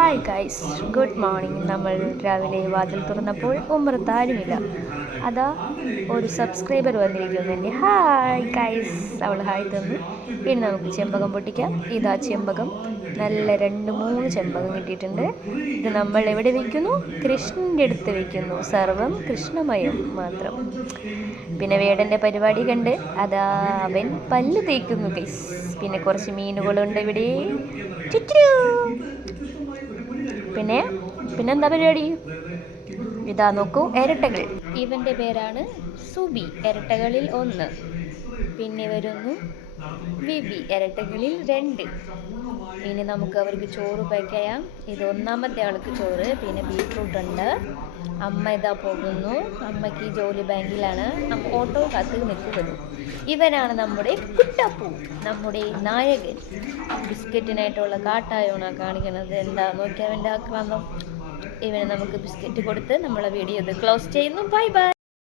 Hi guys, good morning. നമ്മൾ രാവിലെ വാതിൽ തുറന്നപ്പോൾ ഉമ്മറത്ത് ആരുമില്ല. അതാ ഒരു സബ്സ്ക്രൈബർ വന്നിരിക്കുന്നു എൻ്റെ. ഹായ് ഗൈസ്, അവൾ ഹായ് തന്നു. പിന്നെ നമുക്ക് ചെമ്പകം പൊട്ടിക്കാം. ഇതാ ചെമ്പകം, നല്ല 2-3 ചെമ്പകം കിട്ടിയിട്ടുണ്ട്. ഇത് നമ്മൾ എവിടെ വയ്ക്കുന്നു? കൃഷ്ണൻ്റെ അടുത്ത് വയ്ക്കുന്നു. സർവം കൃഷ്ണമയം മാത്രം. പിന്നെ വേടൻ്റെ പരിപാടി കണ്ട് അതാ അവൻ പല്ല് തേക്കുന്നു ഗൈസ്. പിന്നെ കുറച്ച് മീനുകളുണ്ട് ഇവിടെ. ചുറ്റു. പിന്നെന്താ പരിപാടി? ഇതാ നോക്കൂ, ഇരട്ടകൾ. ഇവൻ്റെ പേരാണ് സുബി, ഇരട്ടകളിൽ 1. പിന്നെ വരുന്നു വിബി, ഇരട്ടകളിൽ 2. ഇനി നമുക്ക് അവർക്ക് ചോറ് പാക്ക് ചെയ്യാം. ഇത് 1ാമത്തെ ആൾക്ക് ചോറ്. പിന്നെ ബീട്രൂട്ട് ഉണ്ട്. അമ്മ ഇതാ പോകുന്നു. അമ്മയ്ക്ക് ജോലി ബാങ്കിലാണ്. അമ്മ ഓട്ടോ കാത്ത് നിൽക്കുന്നത്. ഇവനാണ് നമ്മുടെ കുട്ടപ്പൂ, നമ്മുടെ നായകൻ. ബിസ്ക്കറ്റിനായിട്ടുള്ള കാട്ടായോണ കാണിക്കുന്നത്. എന്താ നോക്കിയാൽ അവൻ്റെ ആക്രാന്തം. ഇവന് നമുക്ക് ബിസ്ക്കറ്റ് കൊടുത്ത് നമ്മളെ വീഡിയോ ക്ലോസ് ചെയ്യുന്നു. Bye bye.